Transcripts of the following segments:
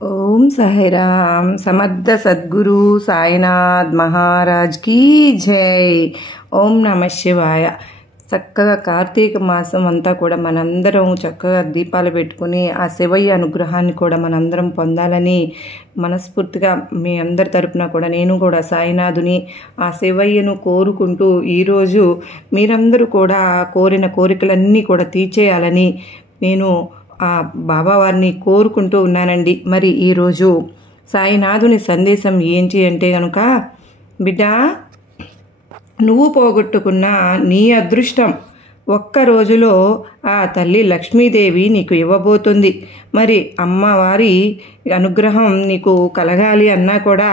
ఓం సాయిరామ్. సమర్థ సద్గురు సాయినాథ్ మహారాజ్ కీ జై. ఓం నమ శివాయ. చక్కగా కార్తీక మాసం అంతా కూడా మనందరం చక్కగా దీపాలు పెట్టుకుని ఆ శివయ్య అనుగ్రహాన్ని కూడా మనందరం పొందాలని మనస్ఫూర్తిగా మీ అందరి తరపున కూడా నేను కూడా సాయినాథుని ఆ శివయ్యను కోరుకుంటూ ఈరోజు మీరందరూ కూడా కోరిన కోరికలన్నీ కూడా తీర్చేయాలని నేను ఆ బాబావారిని కోరుకుంటూ ఉన్నానండి. మరి ఈరోజు సాయినాథుని సందేశం ఏంటి అంటే కనుక, బిడ్డ, నువ్వు పోగొట్టుకున్న నీ అదృష్టం ఒక్క రోజులో ఆ తల్లి లక్ష్మీదేవి నీకు ఇవ్వబోతుంది. మరి అమ్మవారి అనుగ్రహం నీకు కలగాలి అన్నా కూడా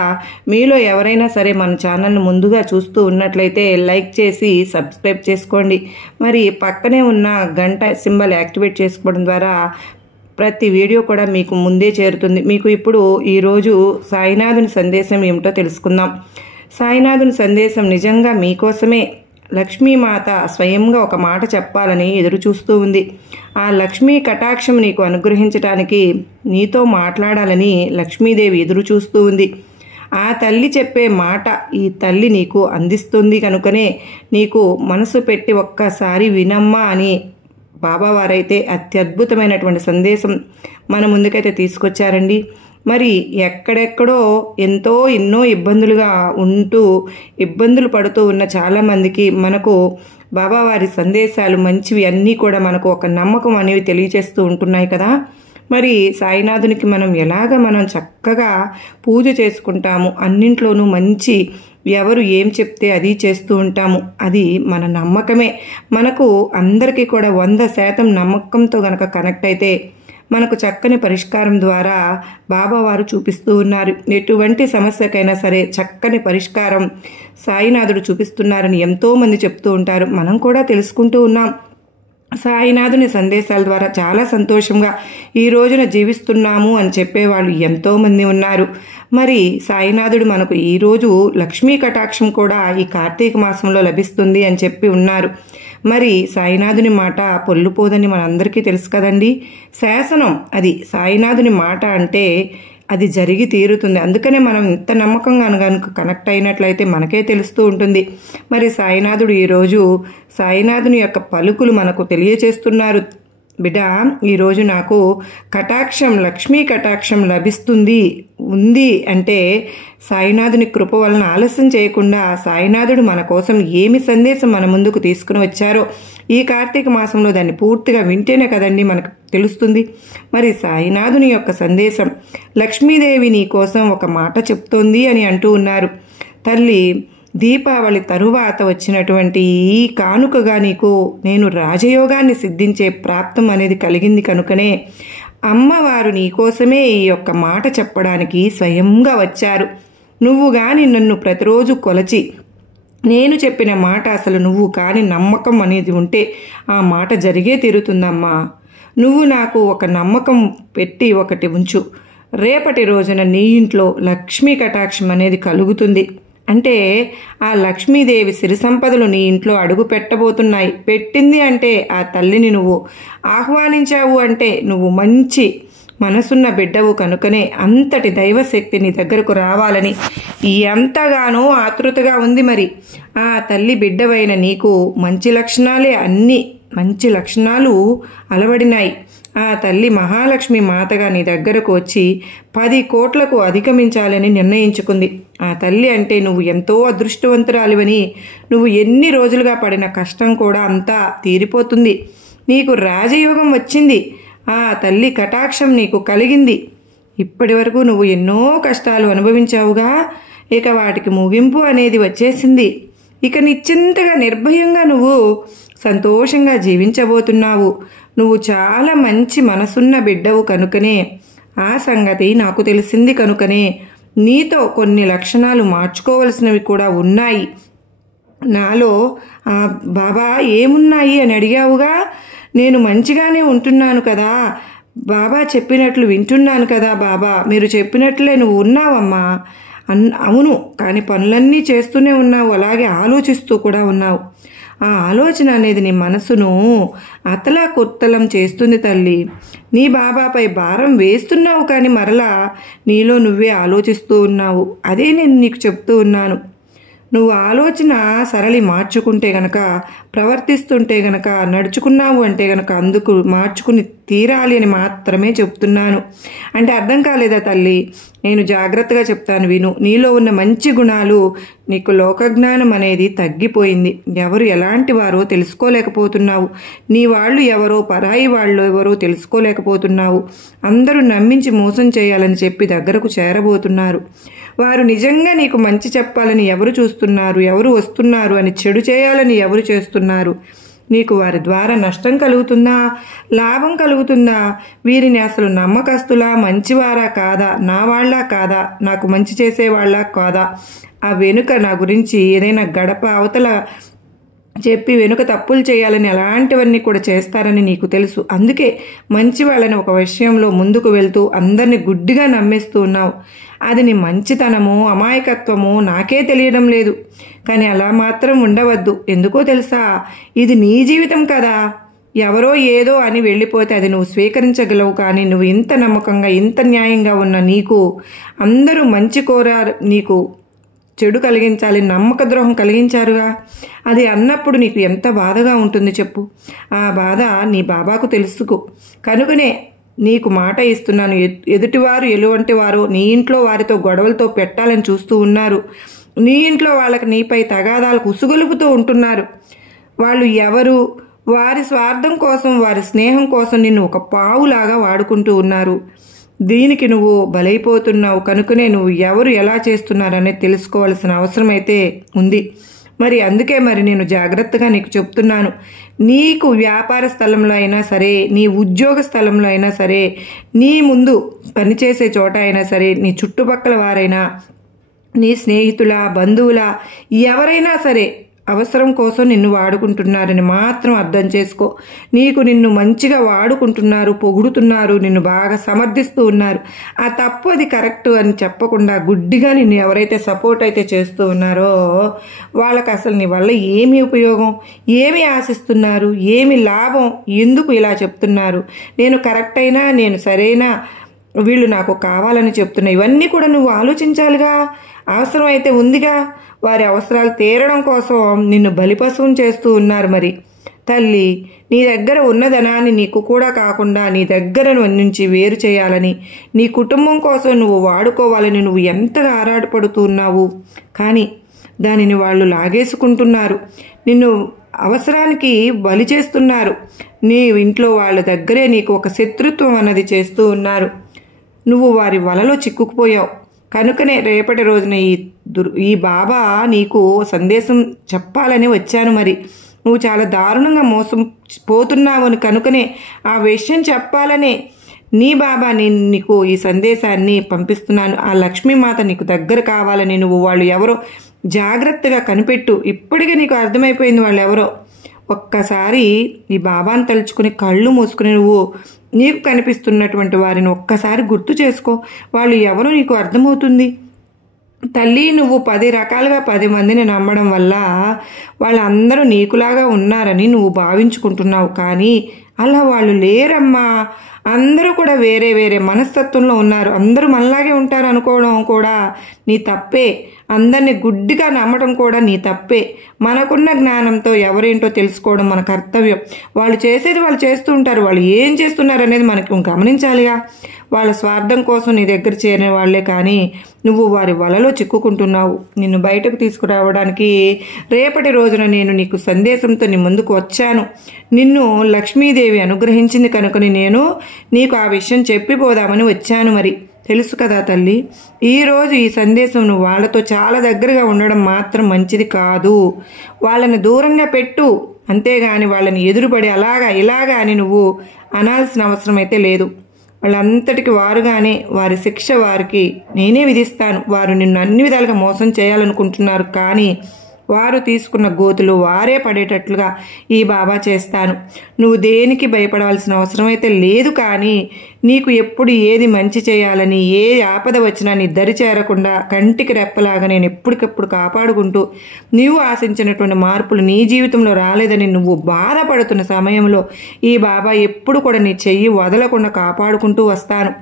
మీలో ఎవరైనా సరే మన ఛానల్ని ముందుగా చూస్తూ ఉన్నట్లయితే లైక్ చేసి సబ్స్క్రైబ్ చేసుకోండి. మరి పక్కనే ఉన్న గంట సింబల్ యాక్టివేట్ చేసుకోవడం ద్వారా ప్రతి వీడియో కూడా మీకు ముందే చేరుతుంది. మీకు ఇప్పుడు ఈరోజు సాయినాథుని సందేశం ఏమిటో తెలుసుకుందాం. సాయినాథుని సందేశం నిజంగా మీకోసమే. లక్ష్మీమాత స్వయంగా ఒక మాట చెప్పాలని ఎదురు చూస్తూ ఉంది. ఆ లక్ష్మీ కటాక్షం నీకు అనుగ్రహించటానికి, నీతో మాట్లాడాలని లక్ష్మీదేవి ఎదురు చూస్తూ ఉంది. ఆ తల్లి చెప్పే మాట ఈ తల్లి నీకు అందిస్తుంది కనుకనే నీకు మనసు పెట్టి ఒక్కసారి వినమ్మా అని బాబావారైతే అత్యద్భుతమైనటువంటి సందేశం మన ముందుకైతే తీసుకొచ్చారండి. మరి ఎక్కడెక్కడో ఎన్నో ఇబ్బందులుగా ఉంటూ ఇబ్బందులు పడుతూ ఉన్న చాలామందికి మనకు బాబావారి సందేశాలు మంచివి అన్నీ కూడా మనకు ఒక నమ్మకం అనేవి తెలియజేస్తూ ఉంటున్నాయి కదా. మరి సాయినాథునికి మనం చక్కగా పూజ చేసుకుంటాము. అన్నింట్లోనూ మంచి ఎవరు ఏం చెప్తే అది చేస్తూ ఉంటాము. అది మన నమ్మకమే. మనకు అందరికీ కూడా 100% నమ్మకంతో గనక కనెక్ట్ అయితే మనకు చక్కని పరిష్కారం ద్వారా బాబావారు చూపిస్తూ ఉన్నారు. ఎటువంటి సమస్యకైనా సరే చక్కని పరిష్కారం సాయినాథుడు చూపిస్తున్నారని ఎంతోమంది చెప్తూ ఉంటారు. మనం కూడా తెలుసుకుంటూ ఉన్నాం. సాయినాథుని సందేశాల ద్వారా చాలా సంతోషంగా ఈ రోజున జీవిస్తున్నాము అని చెప్పేవాళ్ళు ఎంతోమంది ఉన్నారు. మరి సాయినాథుడు మనకు ఈరోజు లక్ష్మీ కటాక్షం కూడా ఈ కార్తీక మాసంలో లభిస్తుంది అని చెప్పి ఉన్నారు. మరి సాయినాథుని మాట పొల్లుపోదని మనందరికీ తెలుసు కదండి. శాసనం అది. సాయినాథుని మాట అంటే అది జరిగి తీరుతుంది. అందుకనే మనం ఇంత నమ్మకంగా కనుక కనెక్ట్ అయినట్లయితే మనకే తెలుస్తూ ఉంటుంది. మరి సాయినాథుడు ఈరోజు సాయినాథుని యొక్క పలుకులు మనకు తెలియచేస్తున్నారు. బిడ్డ, ఈరోజు నాకు కటాక్షం, లక్ష్మీ కటాక్షం లభిస్తుంది ఉంది అంటే సాయినాథుని కృప వలన ఆలస్యం చేయకుండా సాయినాథుడు మన కోసం ఏమి సందేశం మన ముందుకు తీసుకుని వచ్చారో ఈ కార్తీక మాసంలో దాన్ని పూర్తిగా వింటేనే కదండి మనకు తెలుస్తుంది. మరి సాయినాథుని యొక్క సందేశం, లక్ష్మీదేవి నీ కోసం ఒక మాట చెప్తోంది అని అంటూ ఉన్నారు. తల్లి, దీపావళి తరువాత వచ్చినటువంటి ఈ కానుకగా నీకు నేను రాజయోగాన్ని సిద్ధించే ప్రాప్తం అనేది కలిగింది కనుకనే అమ్మవారు నీకోసమే ఈ యొక్క మాట చెప్పడానికి స్వయంగా వచ్చారు. నువ్వు గాని నన్ను ప్రతిరోజు కొలచి నేను చెప్పిన మాట అసలు నువ్వు కాని నమ్మకం అనేది ఉంటే ఆ మాట జరిగే తీరుతుందమ్మా. నువ్వు నాకు ఒక నమ్మకం పెట్టి ఒకటి ఉంచు. రేపటి రోజున నీ ఇంట్లో లక్ష్మీ కటాక్షం అనేది కలుగుతుంది. అంటే ఆ లక్ష్మీదేవి సిరి సంపదలు నీ ఇంట్లో అడుగు పెట్టబోతున్నాయి. పెట్టింది అంటే ఆ తల్లిని నువ్వు ఆహ్వానించావు అంటే నువ్వు మంచి మనసున్న బిడ్డవు కనుకనే అంతటి దైవశక్తి నీ దగ్గరకు రావాలని ఎంతగానో ఆతృతగా ఉంది. మరి ఆ తల్లి బిడ్డవైన నీకు మంచి లక్షణాలే, అన్ని మంచి లక్షణాలు అలవడినాయి. ఆ తల్లి మహాలక్ష్మి మాతగా నీ దగ్గరకు వచ్చి 10 కోట్లకు అధిగమించాలని నిర్ణయించుకుంది. ఆ తల్లి అంటే నువ్వు ఎంతో అదృష్టవంతురాలివని, నువ్వు ఎన్ని రోజులుగా పడిన కష్టం కూడా అంతా తీరిపోతుంది. నీకు రాజయోగం వచ్చింది. ఆ తల్లి కటాక్షం నీకు కలిగింది. ఇప్పటి వరకు నువ్వు ఎన్నో కష్టాలు అనుభవించావుగా, ఇక వాటికి ముగింపు అనేది వచ్చేసింది. ఇక నిశ్చింతగా నిర్భయంగా నువ్వు సంతోషంగా జీవించబోతున్నావు. నువ్వు చాలా మంచి మనసున్న బిడ్డవు కనుకనే, ఆ సంగతి నాకు తెలిసింది కనుకనే నీతో కొన్ని లక్షణాలు మార్చుకోవలసినవి కూడా ఉన్నాయి. నాలో బాబా ఏమున్నాయి అని అడిగావుగా. నేను మంచిగానే ఉంటున్నాను కదా బాబా, చెప్పినట్లు వింటున్నాను కదా బాబా, మీరు చెప్పినట్లే నువ్వు ఉన్నావమ్మా. అవును, కానీ పనులన్నీ చేస్తూనే ఉన్నావు, అలాగే ఆలోచిస్తూ కూడా ఉన్నావు. ఆ ఆలోచన అనేది నీ మనసును అతలాకుతలం చేస్తుంది తల్లి. నీ బాబాపై భారం వేస్తున్నావు, కానీ మరలా నీలో నువ్వే ఆలోచిస్తూ ఉన్నావు. అదే నేను నీకు చెప్తూ ఉన్నాను. నువ్వు ఆలోచన సరళి మార్చుకుంటే గనక, ప్రవర్తిస్తుంటే గనక, నడుచుకున్నావు అంటే గనక అందుకు మార్చుకుని తీరాలి అని మాత్రమే చెప్తున్నాను. అంటే అర్థం కాలేదా తల్లి? నేను జాగ్రత్తగా చెప్తాను విను. నీలో ఉన్న మంచి గుణాలు, నీకు లోకజ్ఞానం అనేది తగ్గిపోయింది. ఎవరు ఎలాంటి వారో తెలుసుకోలేకపోతున్నావు. నీ వాళ్ళు ఎవరో, పరాయి వాళ్ళు ఎవరో తెలుసుకోలేకపోతున్నావు. అందరూ నమ్మించి మోసం చేయాలని చెప్పి దగ్గరకు చేరబోతున్నారు. వారు నిజంగా నీకు మంచి చెప్పాలని ఎవరు చూస్తున్నారు, ఎవరు వస్తున్నారు అని చెడు చేయాలని ఎవరు చేస్తున్నారు? నీకు వారి ద్వారా నష్టం కలుగుతుందా, లాభం కలుగుతుందా? వీరిని అసలు నమ్మకస్తులా, మంచివారా కాదా, నా వాళ్ళ కాదా, నాకు మంచి చేసేవాళ్ళ కాదా, ఆ వెనుక నా గురించి ఏదైనా గడప అవతల చెప్పి వెనుక తప్పులు చేయాలని అలాంటివన్నీ కూడా చేస్తారని నీకు తెలుసు. అందుకే మంచి వాళ్ళని ఒక విషయంలో ముందుకు వెళ్తూ అందరినీ గుడ్డిగా నమ్మేస్తూ ఉన్నావు. అది నీ మంచితనము, అమాయకత్వము నాకే తెలియడం లేదు. కానీ అలా మాత్రం ఉండవద్దు. ఎందుకో తెలుసా? ఇది నీ జీవితం కదా. ఎవరో ఏదో అని వెళ్ళిపోతే అది నువ్వు స్వీకరించగలవు. కానీ నువ్వు ఇంత నమ్మకంగా, ఇంత న్యాయంగా ఉన్న నీకు అందరూ మంచి కోరారు, నీకు చెడు కలిగించాలి, నమ్మక ద్రోహం కలిగించారుగా. అది అన్నప్పుడు నీకు ఎంత బాధగా ఉంటుంది చెప్పు. ఆ బాధ నీ బాబాకు తెలుసుకో. కనుకనే నీకు మాట ఇస్తున్నాను. ఎదుటివారు ఎటువంటి వారు నీ ఇంట్లో వారితో గొడవలతో పెట్టాలని చూస్తూ ఉన్నారు. నీ ఇంట్లో వాళ్ళకి నీపై తగాదాలకు ఉసుగొలుపుతూ ఉంటున్నారు. వాళ్ళు ఎవరు? వారి స్వార్థం కోసం, వారి స్నేహం కోసం నిన్ను ఒక పావులాగా వాడుకుంటూ ఉన్నారు. దీనికి నువ్వు బలైపోతున్నావు. కనుకనే నువ్వు ఎవరు ఎలా చేస్తున్నారనేది తెలుసుకోవాల్సిన అవసరం అయితే ఉంది. మరి అందుకే నేను జాగ్రత్తగా నీకు చెప్తున్నాను. నీకు వ్యాపార స్థలంలో అయినా సరే, నీ ఉద్యోగ స్థలంలో అయినా సరే, నీ ముందు పనిచేసే చోట అయినా సరే, నీ చుట్టుపక్కల వారైనా, నీ స్నేహితుల, బంధువుల, ఎవరైనా సరే అవసరం కోసం నిన్ను వాడుకుంటున్నారని మాత్రం అర్థం చేసుకో. నిన్ను మంచిగా వాడుకుంటున్నారు, పొగుడుతున్నారు, నిన్ను బాగా సమర్థిస్తూ ఉన్నారు. ఆ తప్పు, అది కరెక్ట్ అని చెప్పకుండా గుడ్డిగా నిన్ను ఎవరైతే సపోర్ట్ అయితే చేస్తూ ఉన్నారో వాళ్ళకి అసలు నీ వల్ల ఏమి ఉపయోగం, ఏమి ఆశిస్తున్నారు, ఏమి లాభం, ఎందుకు ఇలా చెప్తున్నారు, నేను కరెక్ట్ అయినా, నేను సరైనా, వీళ్ళు నాకు కావాలని చెప్తున్నా, ఇవన్నీ కూడా నువ్వు ఆలోచించాలిగా. అవసరం అయితే ఉందిగా. వారి అవసరాలు తీరడం కోసం నిన్ను బలిపశువుని చేస్తూ ఉన్నారు. మరి తల్లి, నీ దగ్గర ఉన్న ధనాన్ని నీకు కూడా కాకుండా నీ దగ్గర నుంచి వేరు చేయాలని, నీ కుటుంబం కోసం నువ్వు వాడుకోవాలని నువ్వు ఎంతగా ఆరాటపడుతూ ఉన్నావు. కానీ దానిని వాళ్ళు లాగేసుకుంటున్నారు. నిన్ను అవసరానికి బలి చేస్తున్నారు. నీ ఇంట్లో వాళ్ళ దగ్గరే నీకు ఒక శత్రుత్వం అన్నది చేస్తూ ఉన్నారు. నువ్వు వారి వలలో చిక్కుకుపోయావు. కనుకనే రేపటి రోజున ఈ బాబా నీకు సందేశం చెప్పాలని వచ్చాను. మరి నువ్వు చాలా దారుణంగా మోసం పోతున్నావు. కనుకనే ఆ విషయం చెప్పాలనే నీ బాబా నీకు ఈ సందేశాన్ని పంపిస్తున్నాను. ఆ లక్ష్మీమాత నీకు దగ్గర కావాలని నువ్వు వాళ్ళు ఎవరో జాగ్రత్తగా కనిపెట్టు. ఇప్పటికే నీకు అర్థమైపోయింది వాళ్ళు ఎవరో. ఒక్కసారి ఈ బాబాను తలుచుకుని కళ్ళు మూసుకుని నువ్వు నీకు కనిపిస్తున్నటువంటి వారిని ఒక్కసారి గుర్తు చేసుకో. వాళ్ళు ఎవరో నీకు అర్థమవుతుంది. తల్లి, నువ్వు 10 రకాలుగా 10 మందిని నమ్మడం వల్ల వాళ్ళందరూ నీకులాగా ఉన్నారని నువ్వు భావించుకుంటున్నావు. కానీ అలా వాళ్ళు లేరమ్మా. అందరూ కూడా వేరే వేరే మనస్తత్వంలో ఉన్నారు. అందరూ మనలాగే ఉంటారు అనుకోవడం కూడా నీ తప్పే. అందరినీ గుడ్డిగా నమ్మడం కూడా నీ తప్పే. మనకున్న జ్ఞానంతో ఎవరేంటో తెలుసుకోవడం మన కర్తవ్యం. వాళ్ళు చేసేది వాళ్ళు చేస్తూ ఉంటారు. వాళ్ళు ఏం చేస్తున్నారు అనేది మనకు గమనించాలిగా. వాళ్ళ స్వార్థం కోసం నీ దగ్గర చేరిన వాళ్లే, కానీ నువ్వు వారి వలలో చిక్కుకుంటున్నావు. నిన్ను బయటకు తీసుకురావడానికి రేపటి రోజున నేను నీకు సందేశంతో నీ ముందుకు వచ్చాను. నిన్ను లక్ష్మీదేవి అనుగ్రహించింది కనుకని నేను నీకు ఆ విషయం చెప్పిపోదామని వచ్చాను. మరి తెలుసు కదా తల్లి, ఈరోజు ఈ సందేశం నువ్వు వాళ్ళతో చాలా దగ్గరగా ఉండడం మాత్రం మంచిది కాదు. వాళ్ళని దూరంగా పెట్టు. అంతేగాని వాళ్ళని ఎదురుపడి అలాగా ఇలాగా అని నువ్వు అనాల్సిన అవసరం అయితే లేదు. వాళ్ళంతటికి వారుగానే వారి శిక్ష వారికి నేనే విధిస్తాను. వారు నిన్ను అన్ని విధాలుగా మోసం చేయాలనుకుంటున్నారు, కానీ వారు తీసుకున్న గోతులు వారే పడేటట్లుగా ఈ బాబా చేస్తాను. నువ్వు దేనికి భయపడవలసిన అవసరం అయితే లేదు. కానీ నీకు ఎప్పుడు ఏది మంచి చేయాలని, ఏ ఆపద వచ్చినా నీ దరి చేరకుండా కంటికి రెప్పలాగా నేను ఎప్పటికప్పుడు కాపాడుకుంటూ నీవు ఆశించినటువంటి మార్పులు నీ జీవితంలో రాలేదని నువ్వు బాధపడుతున్న సమయంలో ఈ బాబా ఎప్పుడు కూడా నీ చెయ్యి వదలకుండా కాపాడుకుంటూ వస్తాను.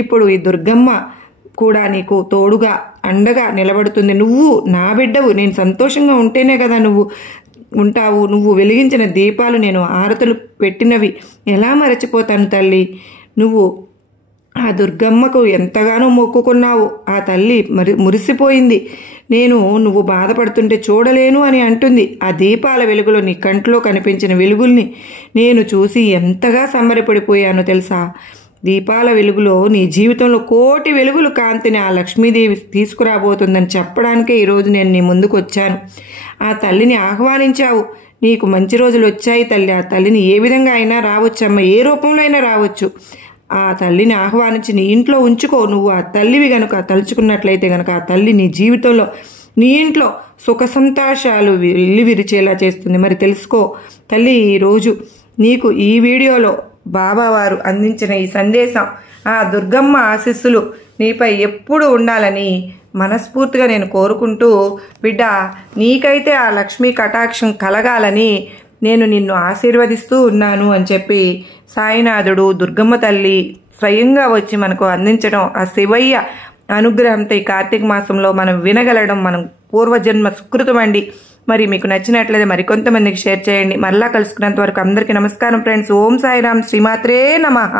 ఇప్పుడు ఈ దుర్గమ్మ కూడా నీకు తోడుగా అండగా నిలబడుతుంది. నువ్వు నా బిడ్డవు, నేను సంతోషంగా ఉంటేనే కదా నువ్వు ఉంటావు. నువ్వు వెలిగించిన దీపాలు, నేను ఆరతులు పెట్టినవి ఎలా మరచిపోతాను తల్లి. నువ్వు ఆ దుర్గమ్మకు ఎంతగానో మొక్కుకున్నావు. ఆ తల్లి మురిసిపోయింది. నువ్వు బాధపడుతుంటే చూడలేను అని అంటుంది. ఆ దీపాల వెలుగులో నీ కంట్లో కనిపించిన వెలుగుల్ని నేను చూసి ఎంతగా సంబరపడిపోయానో తెలుసా. దీపాల వెలుగులో నీ జీవితంలో కోటి వెలుగులు కాంతిని ఆ లక్ష్మీదేవి తీసుకురాబోతుందని చెప్పడానికే ఈరోజు నేను నీ ముందుకు వచ్చాను. ఆ తల్లిని ఆహ్వానించావు. నీకు మంచి రోజులు వచ్చాయి తల్లి. ఆ తల్లిని ఏ విధంగా అయినా రావచ్చమ్మ, ఏ రూపంలో అయినా రావచ్చు. ఆ తల్లిని ఆహ్వానించి నీ ఇంట్లో ఉంచుకో. నువ్వు ఆ తల్లివి గనుక తలుచుకున్నట్లయితే గనక ఆ తల్లి నీ జీవితంలో, నీ ఇంట్లో సుఖ సంతోషాలు విరిచేలా చేస్తుంది. మరి తెలుసుకో తల్లి, ఈరోజు నీకు ఈ వీడియోలో బాబా వారు అందించిన ఈ సందేశం, ఆ దుర్గమ్మ ఆశీస్సులు నీపై ఎప్పుడు ఉండాలని మనస్ఫూర్తిగా నేను కోరుకుంటూ, బిడ్డ నీకైతే ఆ లక్ష్మీ కటాక్షం కలగాలని నేను నిన్ను ఆశీర్వదిస్తూ ఉన్నాను అని చెప్పి సాయినాథుడు, దుర్గమ్మ తల్లి స్వయంగా వచ్చి మనకు అందించడం, ఆ శివయ్య అనుగ్రహంతో ఈ కార్తీక మాసంలో మనం వినగలడం మనం పూర్వజన్మ సుకృతం అండి. మరి మీకు నచ్చినట్లయితే మరికొంతమందికి షేర్ చేయండి. మరలా కలుసుకున్నంత వరకు అందరికీ నమస్కారం ఫ్రెండ్స్. ఓం సాయిరామ్. శ్రీమాత్రే నమః.